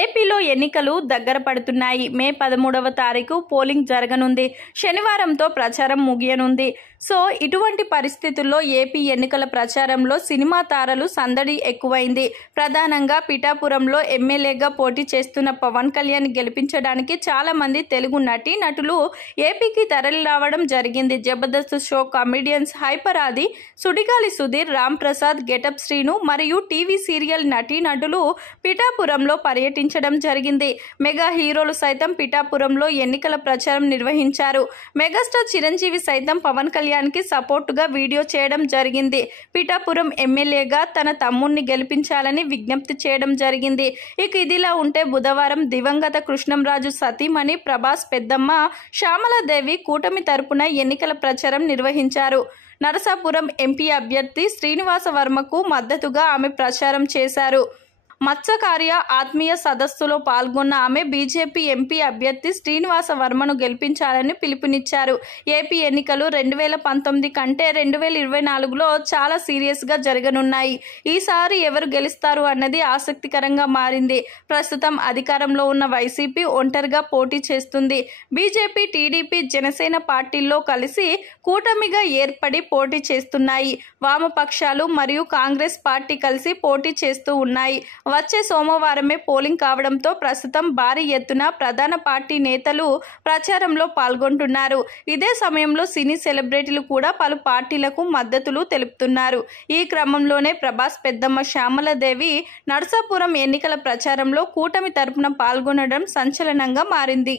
ఏపీలో ఎన్నికలు దగ్గర పడుతున్నాయి. మే 13వ తారీఖు పోలింగ్ జరగనుంది. శనివారంతో ప్రచారం ముగియనుంది. సో ఇటువంటి పరిస్థితుల్లో ఏపీ ఎన్నికల ప్రచారంలో సినిమా తారలు సందడి ఎక్కువైంది. ప్రధానంగా పిఠాపురంలో ఎమ్మెల్యేగా పోటీ చేస్తున్న పవన్ కళ్యాణ్ గెలిపించడానికి చాలా మంది తెలుగు నటీనటులు ఏపీకి తరలి రావడం జరిగింది. జబర్దస్త్ షో కామెడియన్స్ హైపర్ ఆది, సుడిగాలి సుధీర్, రామ్ ప్రసాద్, గెటప్ శ్రీను మరియు టీవీ సీరియల్ నటీనటులు పిఠాపురంలో పర్యటించడం జరిగింది. మెగా హీరోలు సైతం పిఠాపురంలో ఎన్నికల ప్రచారం నిర్వహించారు. మెగాస్టార్ చిరంజీవి సైతం పవన్ కళ్యాణ్కి సపోర్టుగా వీడియో చేయడం జరిగింది. పిఠాపురం ఎమ్మెల్యేగా తన తమ్ముణ్ణి గెలిపించాలని విజ్ఞప్తి చేయడం జరిగింది. ఇక ఇదిలా ఉంటే బుధవారం దివంగత కృష్ణంరాజు సతీమణి ప్రభాస్ పెద్దమ్మ శ్యామలాదేవి కూటమి తరపున ఎన్నికల ప్రచారం నిర్వహించారు. నరసాపురం ఎంపీ అభ్యర్థి శ్రీనివాస వర్మకు మద్దతుగా ఆమె ప్రచారం చేశారు. మత్స్యకార్య ఆత్మీయ సదస్సులో పాల్గొన్న ఆమె బీజేపీ ఎంపీ అభ్యర్థి శ్రీనివాస వర్మను గెలిపించాలని పిలుపునిచ్చారు. ఏపీ ఎన్నికలు 2019 కంటే 2024లో చాలా సీరియస్గా జరగనున్నాయి. ఈసారి ఎవరు గెలుస్తారు అన్నది ఆసక్తికరంగా మారింది. ప్రస్తుతం అధికారంలో ఉన్న వైసీపీ ఒంటరిగా పోటీ చేస్తుంది. బీజేపీ, టీడీపీ, జనసేన పార్టీల్లో కలిసి కూటమిగా ఏర్పడి పోటీ చేస్తున్నాయి. వామపక్షాలు మరియు కాంగ్రెస్ పార్టీ కలిసి పోటీ చేస్తూ ఉన్నాయి. వచ్చే సోమవారమే పోలింగ్ కావడంతో ప్రస్తుతం భారీ ఎత్తున ప్రధాన పార్టీ నేతలు ప్రచారంలో పాల్గొంటున్నారు. ఇదే సమయంలో సినీ సెలబ్రిటీలు కూడా పలు పార్టీలకు మద్దతులు తెలుపుతున్నారు. ఈ క్రమంలోనే ప్రభాస్ పెద్దమ్మ శ్యామలాదేవి నరసాపురం ఎన్నికల ప్రచారంలో కూటమి తరపున పాల్గొనడం సంచలనంగా మారింది.